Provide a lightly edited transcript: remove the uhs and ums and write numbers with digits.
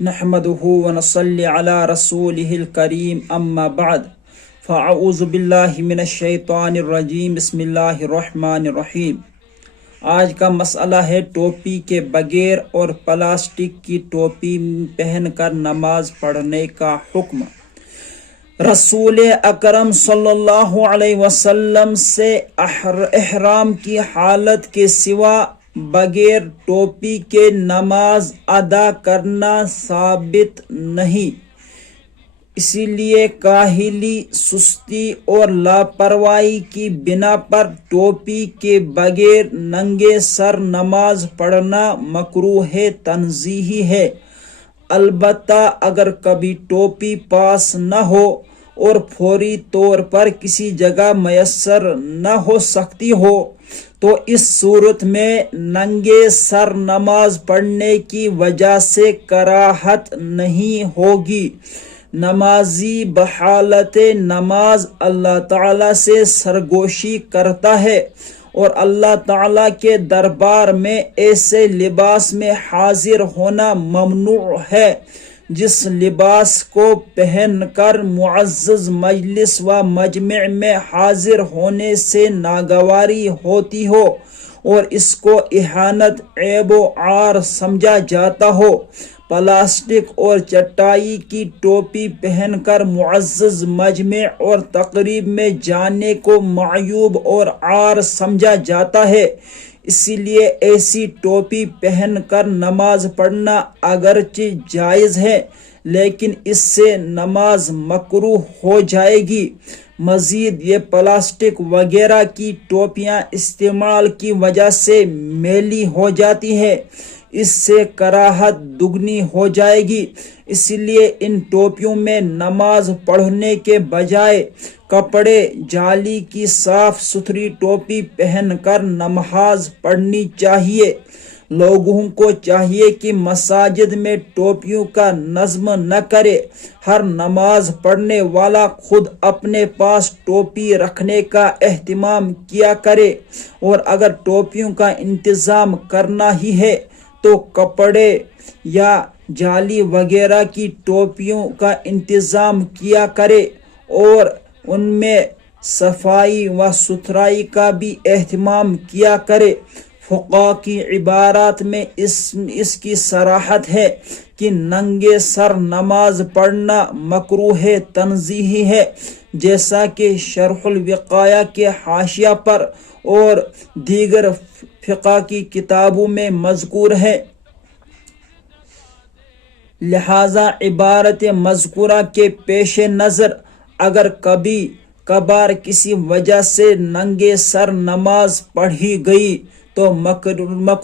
نحمده ونصلي على رسوله الكريم اما بعد فاعوذ باللہ من الشیطان الرجیم بسم اللہ الرحمن الرحیم۔ آج کا مسئلہ ہے ٹوپی کے بغیر اور پلاسٹک کی ٹوپی پہن کر نماز پڑھنے کا حکم۔ رسول اکرم صلی اللہ علیہ وسلم سے احرام کی حالت کے سوا بغیر ٹوپی کے نماز ادا کرنا ثابت نہیں، اسی لیے کاہلی، سستی اور لاپرواہی کی بنا پر ٹوپی کے بغیر ننگے سر نماز پڑھنا مکروہ تنزیہی ہے۔ البتہ اگر کبھی ٹوپی پاس نہ ہو اور فوری طور پر کسی جگہ میسر نہ ہو سکتی ہو تو اس صورت میں ننگے سر نماز پڑھنے کی وجہ سے کراہت نہیں ہوگی۔ نمازی بحالت نماز اللہ تعالیٰ سے سرگوشی کرتا ہے اور اللہ تعالیٰ کے دربار میں ایسے لباس میں حاضر ہونا ممنوع ہے جس لباس کو پہن کر معزز مجلس و مجمع میں حاضر ہونے سے ناگواری ہوتی ہو اور اس کو اہانت، عیب و عار سمجھا جاتا ہو۔ پلاسٹک اور چٹائی کی ٹوپی پہن کر معزز مجمع اور تقریب میں جانے کو معیوب اور عار سمجھا جاتا ہے، اسی لیے ایسی ٹوپی پہن کر نماز پڑھنا اگرچہ جائز ہے لیکن اس سے نماز مکروہ ہو جائے گی۔ مزید یہ پلاسٹک وغیرہ کی ٹوپیاں استعمال کی وجہ سے میلی ہو جاتی ہے، اس سے کراہت دگنی ہو جائے گی، اسی لیے ان ٹوپیوں میں نماز پڑھنے کے بجائے کپڑے جالی کی صاف ستھری ٹوپی پہن کر نماز پڑھنی چاہیے۔ لوگوں کو چاہیے کہ مساجد میں ٹوپیوں کا نظم نہ کرے، ہر نماز پڑھنے والا خود اپنے پاس ٹوپی رکھنے کا اہتمام کیا کرے، اور اگر ٹوپیوں کا انتظام کرنا ہی ہے تو کپڑے یا جالی وغیرہ کی ٹوپیوں کا انتظام کیا کرے اور ان میں صفائی و ستھرائی کا بھی اہتمام کیا کرے۔ فقہاء کی عبارات میں اس کی صراحت ہے کہ ننگے سر نماز پڑھنا مکروہ تنزیہی ہے، جیسا کہ شرح الوقایہ کے حاشیہ پر اور دیگر فقہ کی کتابوں میں مذکور ہے۔ لہذا عبارت مذکورہ کے پیش نظر اگر کبھی کبھار کسی وجہ سے ننگے سر نماز پڑھی گئی تو مکروہ